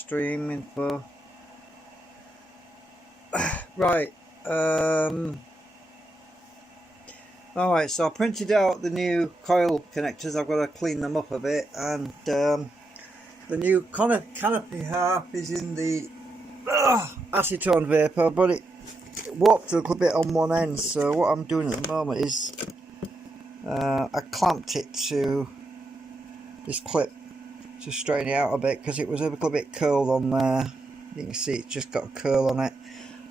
stream info. Right. Alright, so I printed out the new coil connectors. I've got to clean them up a bit, and the new canopy half is in the acetone vapor, but it warped a little bit on one end. So what I'm doing at the moment is I clamped it to this clip to straighten it out a bit, because it was a little bit curled on there. You can see it's just got a curl on it.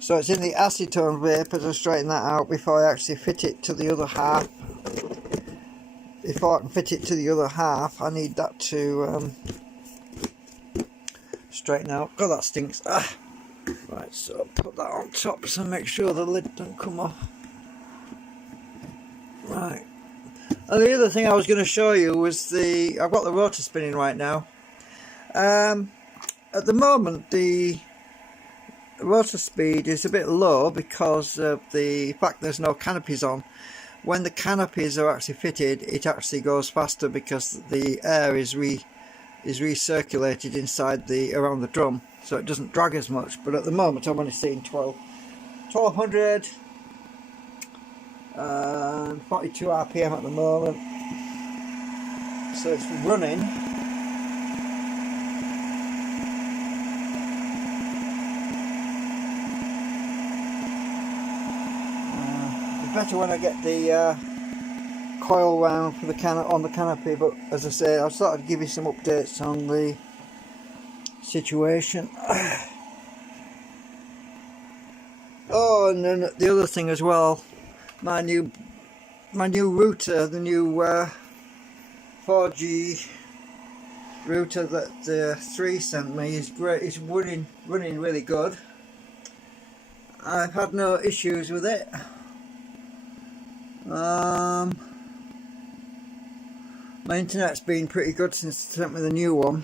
So it's in the acetone vapor to straighten that out before I actually fit it to the other half. Before I can fit it to the other half, I need that to straighten out. God, that stinks. Right, so put that on top so make sure the lid don't come off. Right. And the other thing I was going to show you was I've got the rotor spinning right now. At the moment the rotor speed is a bit low because of the fact there's no canopies on. When the canopies are actually fitted, it actually goes faster because the air is recirculated inside around the drum, so it doesn't drag as much. But at the moment I'm only seeing 1200 and 42 RPM at the moment, so it's running. Better when I get the coil round for on the canopy, but as I say, I've started to give you some updates on the situation. Oh, and then the other thing as well, my new router, the new 4G router that the 3 sent me is great. It's running really good. I've had no issues with it. My internet's been pretty good since they sent me the new one.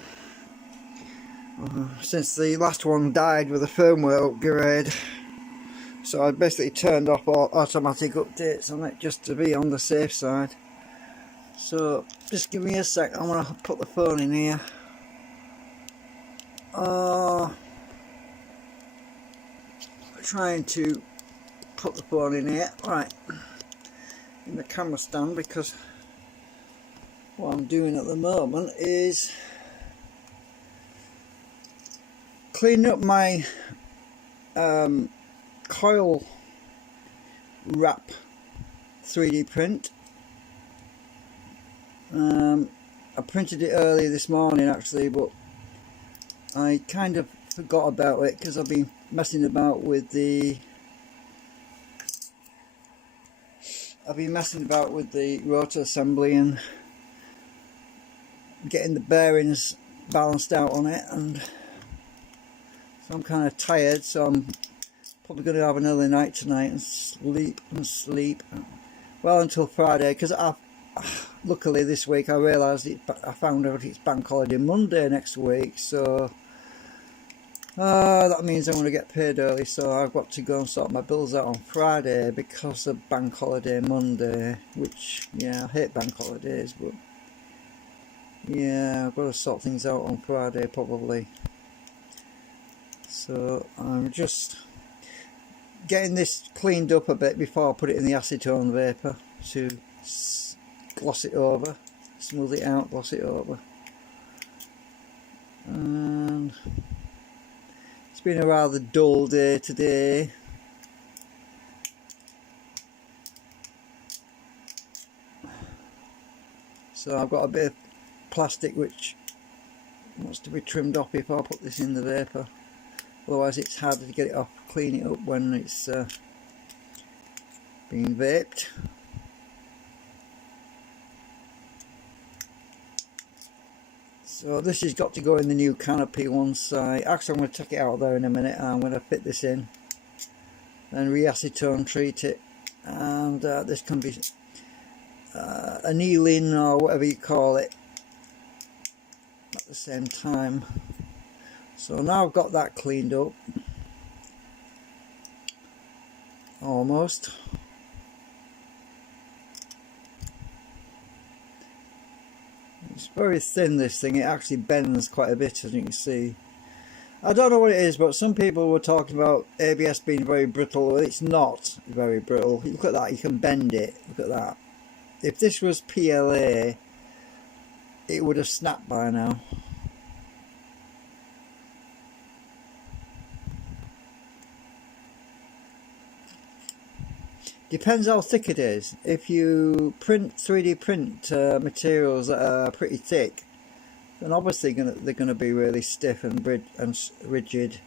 Since the last one died with a firmware upgrade, so I basically turned off all automatic updates on it just to be on the safe side. So just give me a sec. I'm gonna put the phone in here. Trying to put the phone in here, right, in the camera stand, because what I'm doing at the moment is cleaning up my coil wrap 3D print. I printed it earlier this morning actually, but I kind of forgot about it because I've been messing about with the rotor assembly and getting the bearings balanced out on it, and so I'm kind of tired, so I'm probably going to have an early night tonight and sleep well until Friday, because luckily this week I found out it's bank holiday Monday next week, so that means I'm going to get paid early, so I've got to go and sort my bills out on Friday because of bank holiday Monday, which, yeah, I hate bank holidays, but yeah, I've got to sort things out on Friday probably. So I'm just getting this cleaned up a bit before I put it in the acetone vapor to gloss it over, smooth it out, gloss it over. And it's been a rather dull day today. So I've got a bit of plastic which wants to be trimmed off before I put this in the vapor. Otherwise it's harder to get it off, clean it up when it's being vaped. So this has got to go in the new canopy once I'm going to take it out there in a minute, and I'm going to fit this in and re-acetone treat it, and this can be annealing or whatever you call it at the same time. So now I've got that cleaned up almost. It's very thin, this thing. It actually bends quite a bit, as you can see. I don't know what it is, but some people were talking about ABS being very brittle. Well, it's not very brittle. Look at that, you can bend it. Look at that. If this was PLA, it would have snapped by now. Depends how thick it is. If you 3D print materials that are pretty thick, then obviously they're going to be really stiff and rigid.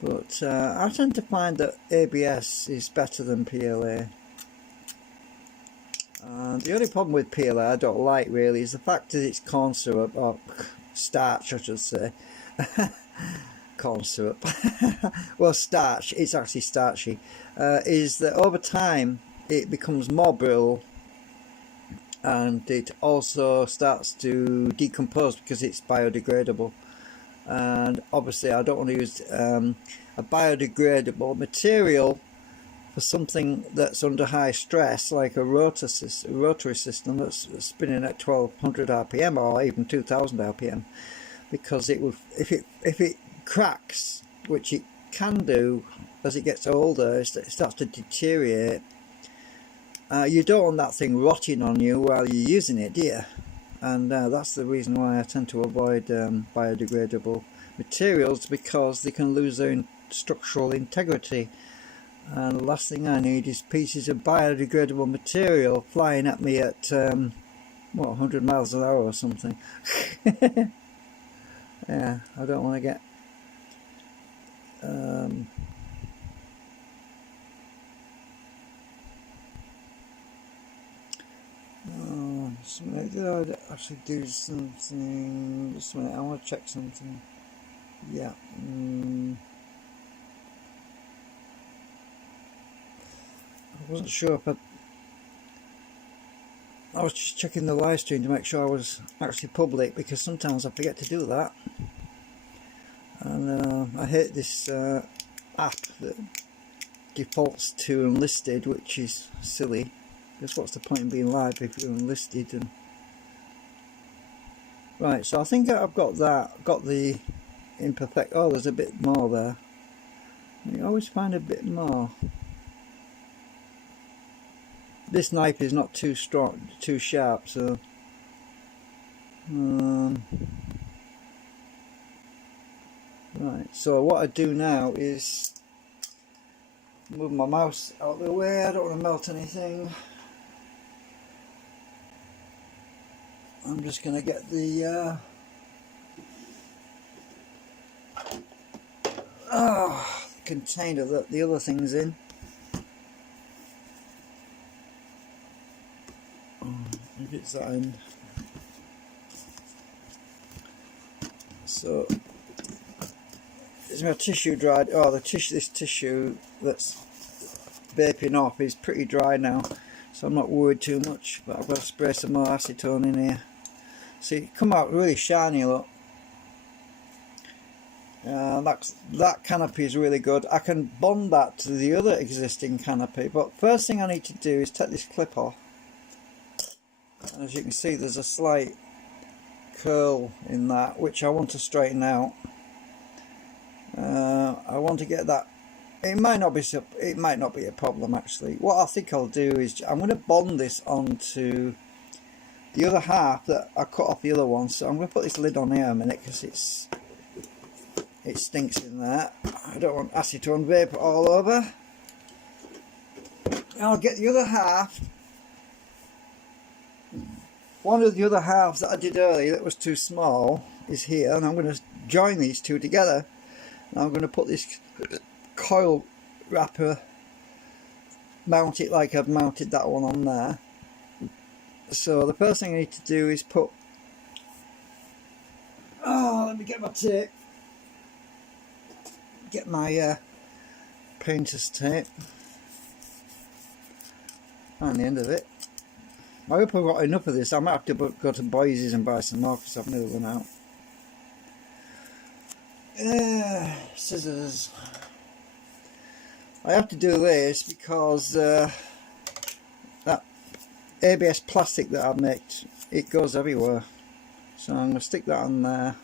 But I tend to find that ABS is better than PLA. And the only problem with PLA I don't like really is the fact that it's corn syrup, or starch I should say. Corn syrup. Well, starch, it's actually starchy. Is that over time it becomes more brittle, and it also starts to decompose because it's biodegradable. And obviously I don't want to use a biodegradable material for something that's under high stress, like a rotary system that's spinning at 1200 RPM or even 2000 RPM, because it will, if it cracks, which it can do as it gets older, it starts to deteriorate. You don't want that thing rotting on you while you're using it, do you? And that's the reason why I tend to avoid biodegradable materials, because they can lose their structural integrity. And the last thing I need is pieces of biodegradable material flying at me at what, 100 miles an hour or something. Yeah, I don't want to get did I actually do something? Just a minute, I want to check something. Yeah. I wasn't sure if I was just checking the live stream to make sure I was actually public, because sometimes I forget to do that. And I hate this app that defaults to unlisted, which is silly. Because what's the point in being live if you're unlisted? And right, so I think I've got that. Got the imperfect. Oh, there's a bit more there. You always find a bit more. This knife is not too strong, too sharp, so right. So what I do now is move my mouse out of the way. I don't want to melt anything. I'm just going to get the container that the other thing's in. If it's that end. So is my tissue dried? Oh, this tissue that's vaping off is pretty dry now, so I'm not worried too much. But I've got to spray some more acetone in here. See, it come out really shiny, look. That canopy is really good. I can bond that to the other existing canopy, but first thing I need to do is take this clip off. And as you can see, there's a slight curl in that, which I want to straighten out. I want to get that. It might not be a problem actually. What I think I'll do is I'm going to bond this onto the other half that I cut off the other one. So I'm going to put this lid on here a minute, because it stinks in there. I don't want acetone vapour all over. I'll get the other half. One of the other halves that I did earlier that was too small is here, and I'm going to join these two together. And I'm going to put this coil wrapper, mount it like I've mounted that one on there. So the first thing I need to do is put, let me get my tape, get my painter's tape, and the end of it. I hope I've got enough of this. I might have to go to Boise's and buy some more, because I've nearly run out. Scissors. I have to do this because that ABS plastic that I've made, it goes everywhere. So I'm going to stick that on there.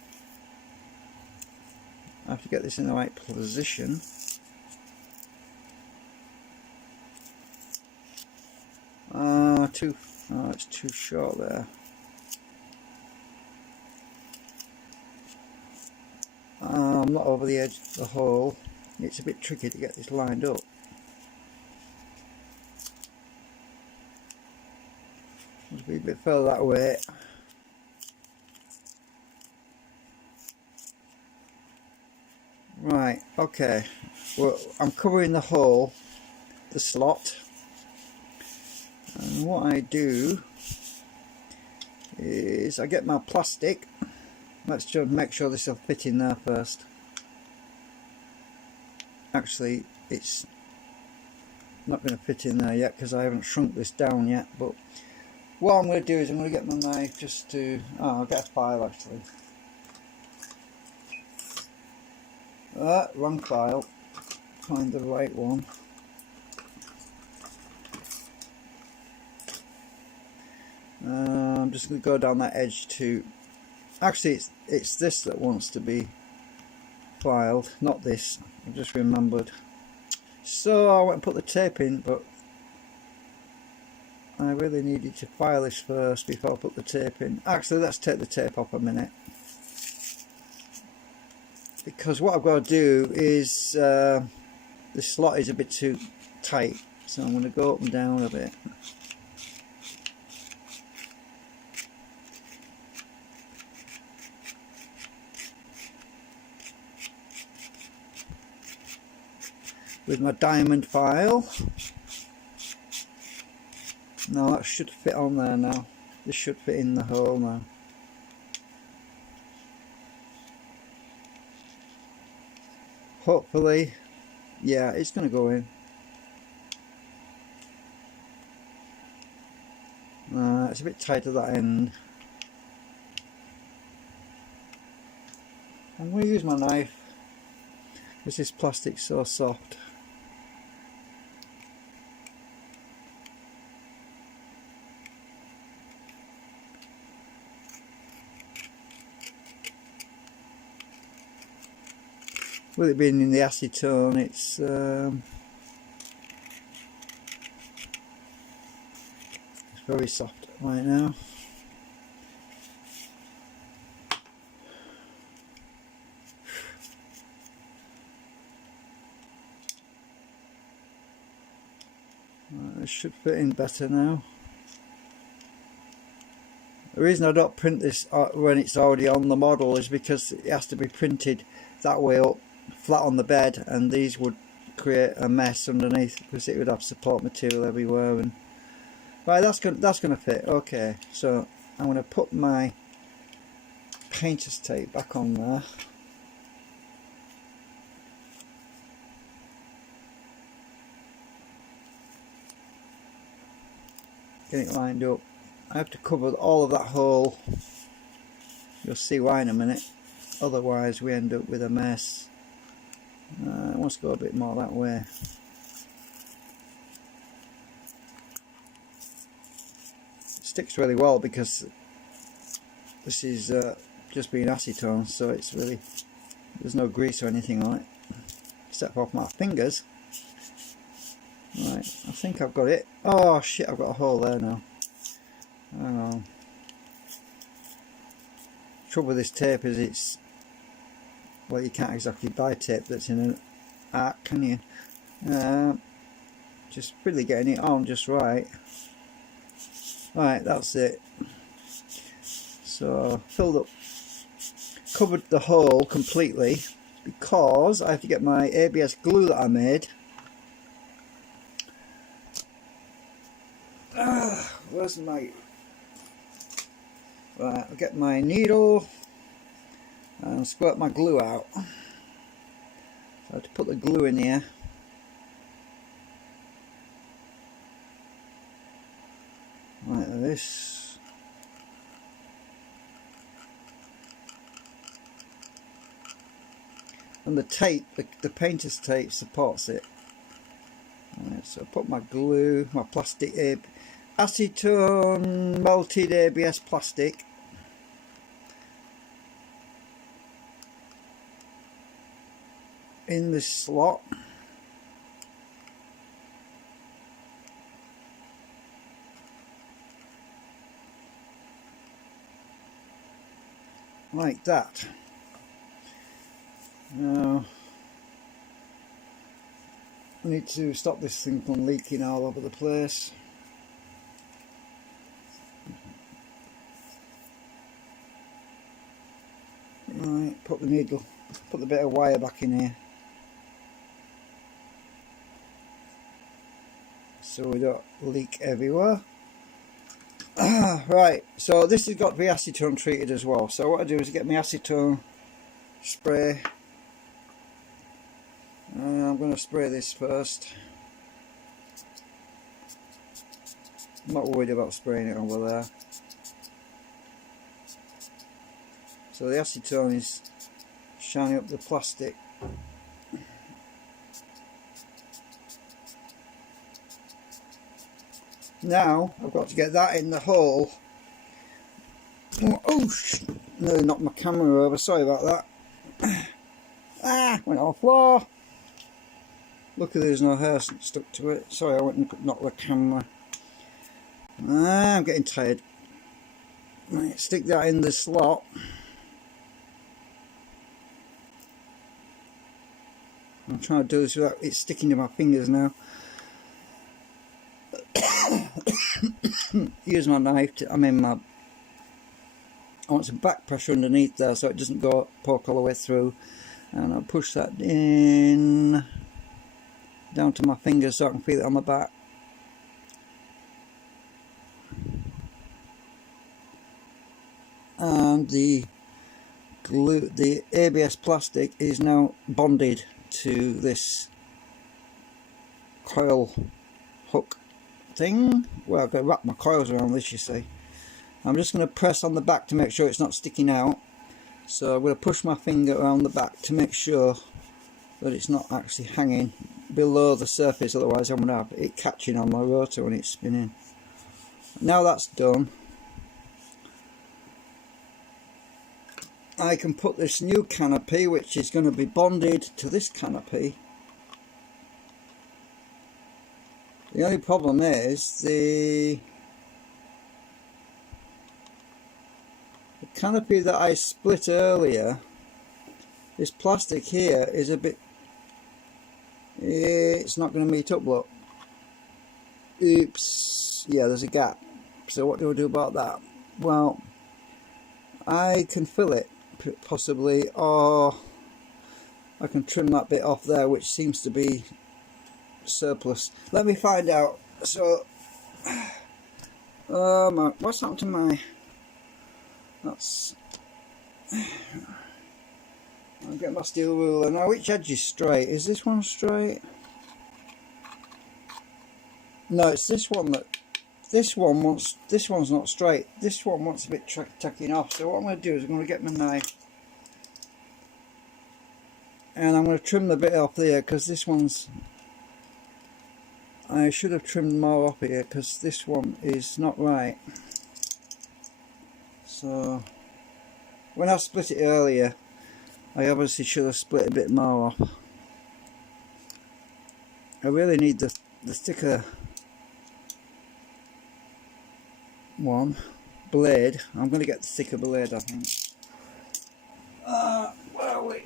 I have to get this in the right position. It's too short there. I'm not over the edge of the hole. It's a bit tricky to get this lined up. Must be a bit further that way. Right, okay. Well, I'm covering the hole, the slot. And what I do is I get my plastic. Let's just make sure this will fit in there first. Actually, it's not going to fit in there yet because I haven't shrunk this down yet. But what I'm going to do is I'm going to get my knife just to... Oh, I'll get a file actually. Wrong file. Find the right one. I'm just going to go down that edge to... Actually, it's this that wants to be filed, not this. I just remembered. So I went and put the tape in, but I really needed to file this first before I put the tape in. Actually, let's take the tape off a minute. Because what I've got to do is, the slot is a bit too tight, so I'm going to go up and down a bit. With my diamond file. Now that should fit on there now. This should fit in the hole now. Hopefully, yeah, it's going to go in. It's a bit tight at that end. I'm going to use my knife because this plastic's so soft. With it being in the acetone, it's very soft right now. It should fit in better now. The reason I don't print this when it's already on the model is because it has to be printed that way up, flat on the bed, and these would create a mess underneath because it would have support material everywhere. And right, that's gonna fit. Okay, so I'm gonna put my painter's tape back on there. Get it lined up. I have to cover all of that hole. You'll see why in a minute. Otherwise we end up with a mess. I want to go a bit more that way. It sticks really well because this is just being acetone, so it's really, there's no grease or anything on it except off my fingers. Right, I think I've got it. Oh shit, I've got a hole there now. Hang on. The trouble with this tape is it's, well, you can't exactly buy tape that's in an arc, can you? Just really getting it on just right. Right, that's it. So filled up, covered the hole completely because I have to get my ABS glue that I made. Where's my... Right, I'll get my needle and squirt my glue out. So I have to put the glue in here. Like this. And the tape, the painter's tape supports it. Right, so I put my glue, my plastic acetone melted ABS plastic. . 'Cause in this slot. Like that. Now I need to stop this thing from leaking all over the place. Right, put the needle, put the bit of wire back in here so we don't leak everywhere. Right, so this has got to be acetone treated as well. So what I do is get my acetone spray. I'm going to spray this first. I'm not worried about spraying it over there. So the acetone is shining up the plastic. Now I've got to get that in the hole. Oh, no, knocked my camera over, sorry about that. Went on the floor. Luckily there's no hair stuck to it. Sorry, I went and knocked the camera. I'm getting tired. Right, stick that in the slot. I'm trying to do this without it sticking to my fingers now. Use my knife to, I want some back pressure underneath there so it doesn't go poke all the way through, and I'll push that in down to my fingers so I can feel it on my back. And the glue, the ABS plastic is now bonded to this coil hook thing. Well, I've got to wrap my coils around this, you see. I'm just going to press on the back to make sure it's not sticking out. So I'm going to push my finger around the back to make sure that it's not actually hanging below the surface, otherwise I'm going to have it catching on my rotor when it's spinning. Now that's done, I can put this new canopy, which is going to be bonded to this canopy. The only problem is the canopy that I split earlier, this plastic here is a bit, it's not going to meet up, look. Oops, yeah, there's a gap. So what do I do about that? Well, I can fill it possibly, or I can trim that bit off there which seems to be surplus. Let me find out. So what's happened to my, that's, I'll get my steel ruler now. Which edge is straight? Is this one straight? No, it's this one that, this one's not straight. This one wants a bit tacking off. So what I'm going to do is I'm going to get my knife and I'm going to trim the bit off there, because this one's, I should have trimmed more off here because this one is not right. So when I split it earlier, I obviously should have split a bit more off. I really need the thicker one blade. I'm going to get the thicker blade, I think. Where are we?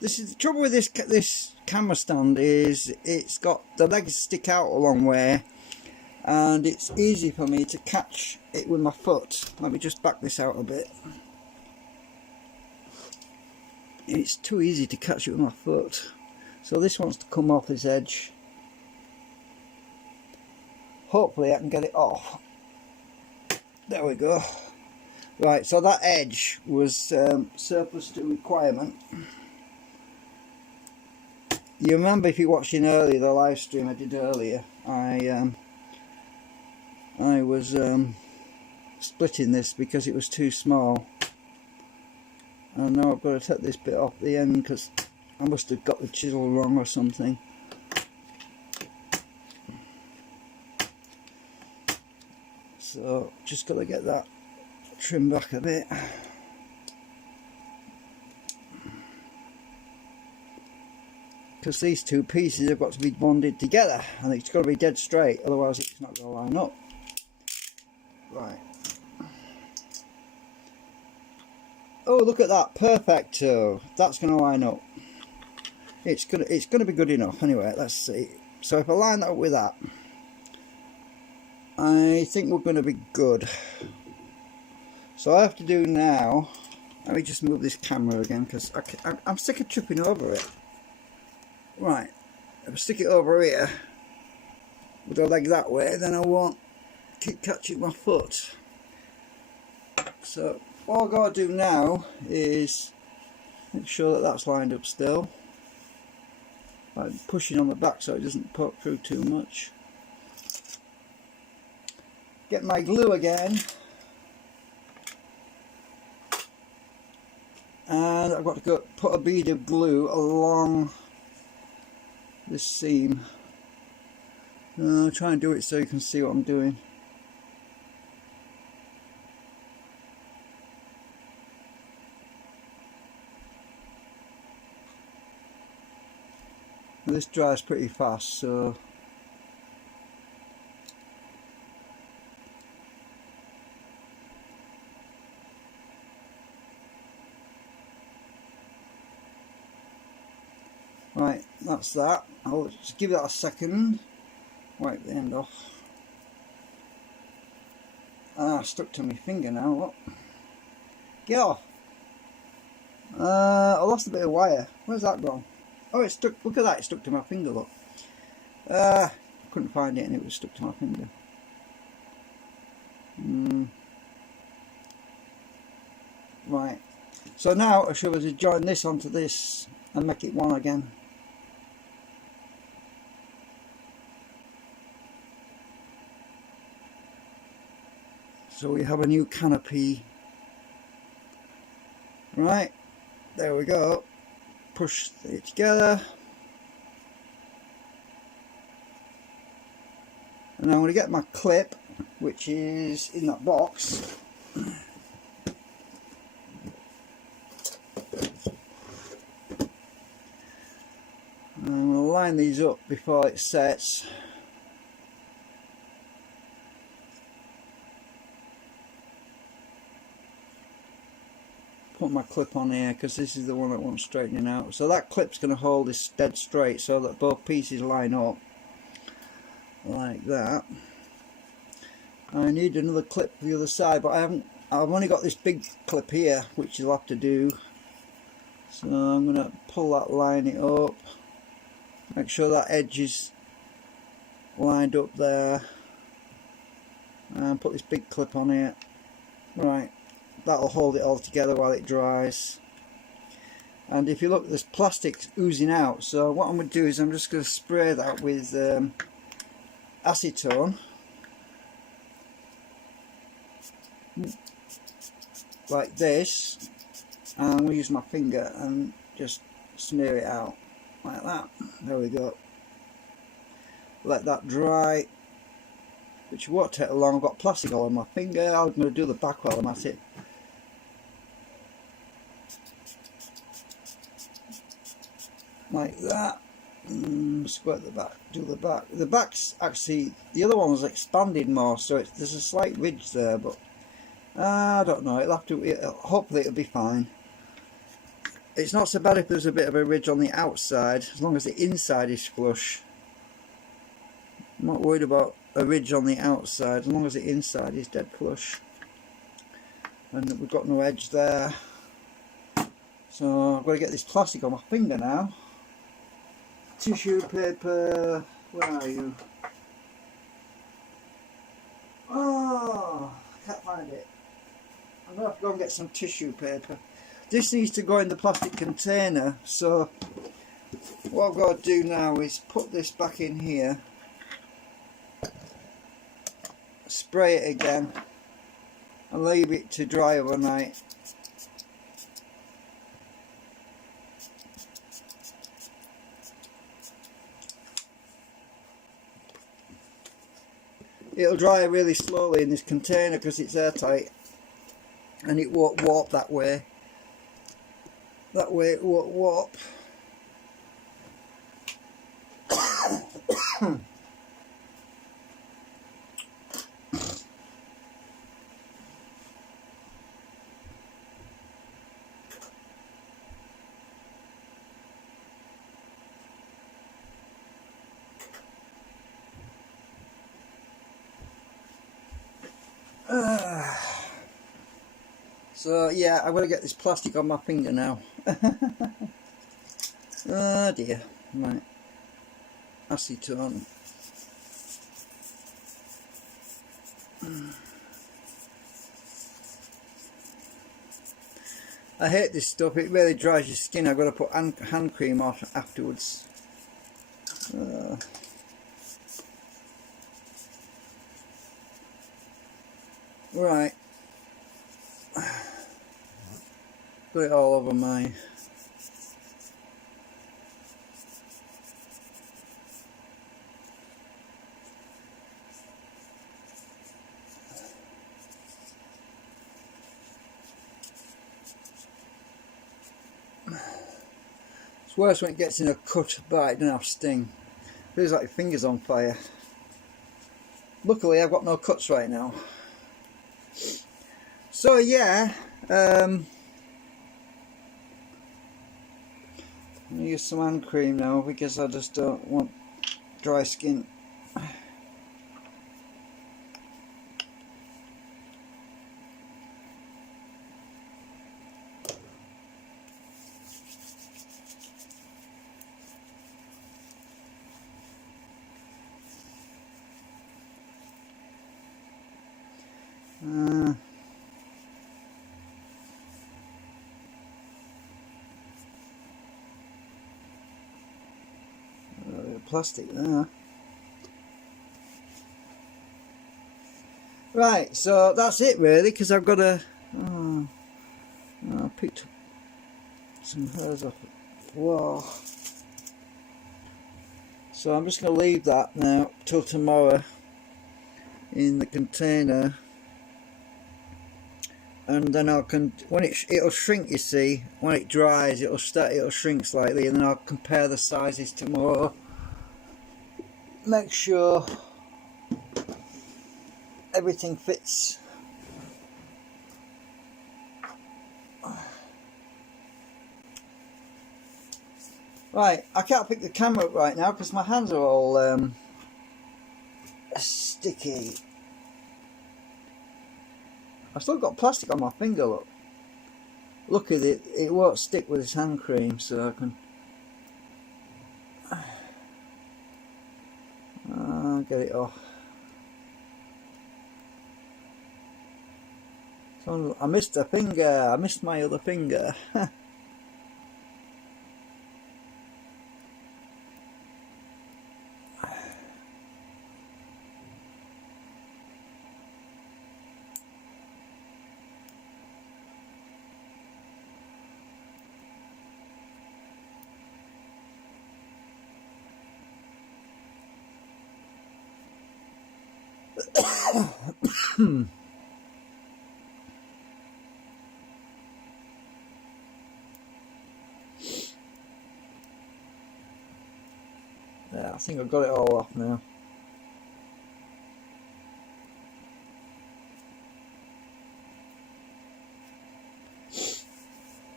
This is the trouble with this camera stand, is it's got the legs stick out a long way, and it's easy for me to catch it with my foot. Let me just back this out a bit. It's too easy to catch it with my foot. So this wants to come off this edge. Hopefully I can get it off. There we go. Right, so that edge was surplus to requirement. You remember, if you're watching earlier, the live stream I did earlier, I was splitting this because it was too small. And now I've got to take this bit off the end because I must have got the chisel wrong or something. So just got to get that trimmed back a bit. because these two pieces have got to be bonded together, and it's got to be dead straight, otherwise it's not going to line up. Right. Oh, look at that, perfecto. That's going to line up. It's gonna be good enough. Anyway, let's see. So if I line that up with that, I think we're going to be good. So all I have to do now, let me just move this camera again, because I'm sick of tripping over it. Right, if I stick it over here with the leg that way, then I won't keep catching my foot. So all I've got to do now is make sure that that's lined up still. By pushing on the back so it doesn't poke through too much. Get my glue again. And I've got to go put a bead of glue along this seam. I'll try and do it so you can see what I'm doing. This dries pretty fast, so right, that's that. I'll just give that a second. Wipe the end off. Stuck to my finger now. Look. Get off. I lost a bit of wire. Where's that gone? Oh, it's stuck. Look at that, it's stuck to my finger, look. Couldn't find it and it was stuck to my finger. Right. So now I should have to join this onto this and make it one again. So we have a new canopy. Right. There we go. Push it together, and I'm going to get my clip, which is in that box, and I'm going to line these up before it sets. Put my clip on here because this is the one that wants straightening out. So that clip's going to hold this dead straight so that both pieces line up like that. I need another clip for the other side, but I've only got this big clip here, which you'll have to do. So I'm going to pull that, line it up, make sure that edge is lined up there, and put this big clip on here. Right. That'll hold it all together while it dries. And if you look, there's plastic oozing out, so what I'm going to do is I'm just going to spray that with acetone, like this, and I'm going to use my finger and just smear it out like that. There we go. Let that dry, which won't take long. I've got plastic all on my finger. I'm going to do the back while I'm at it. Like that. Squirt the back, do the back. The back's actually, the other one was expanded more, so there's a slight ridge there, but I don't know, hopefully it'll be fine. It's not so bad if there's a bit of a ridge on the outside, as long as the inside is flush. I'm not worried about a ridge on the outside, as long as the inside is dead flush. And we've got no edge there. So I've got to get this plastic on my finger now. Tissue paper, where are you? Oh, I can't find it. I'm going to have to go and get some tissue paper. This needs to go in the plastic container, so what I've got to do now is put this back in here, spray it again, and leave it to dry overnight. It'll dry really slowly in this container because it's airtight, and it won't warp that way. That way it won't warp. So yeah, I'm going to get this plastic on my finger now. Oh dear. Right. Acetone. I hate this stuff, it really dries your skin. I've got to put hand cream on afterwards. Right. Put it all over my... It's worse when it gets in a cut, but it doesn't have sting. Feels like your finger's on fire. Luckily I've got no cuts right now. So yeah, I'm going to use some hand cream now because I just don't want dry skin. Plastic there. Right, so that's it really, because I've got a... Oh, I picked some hairs off it. Whoa. So I'm just going to leave that now till tomorrow in the container, and then I can, when it'll shrink, you see, when it dries it'll shrink slightly, and then I'll compare the sizes tomorrow, make sure everything fits. Right, I can't pick the camera up right now because my hands are all sticky. I've still got plastic on my finger, look. Luckily it won't stick with this hand cream, so I can get it off. So I missed a finger, I missed my other finger. Yeah, I think I've got it all off now.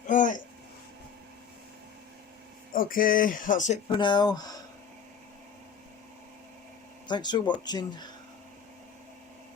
Right. Okay, that's it for now. Thanks for watching.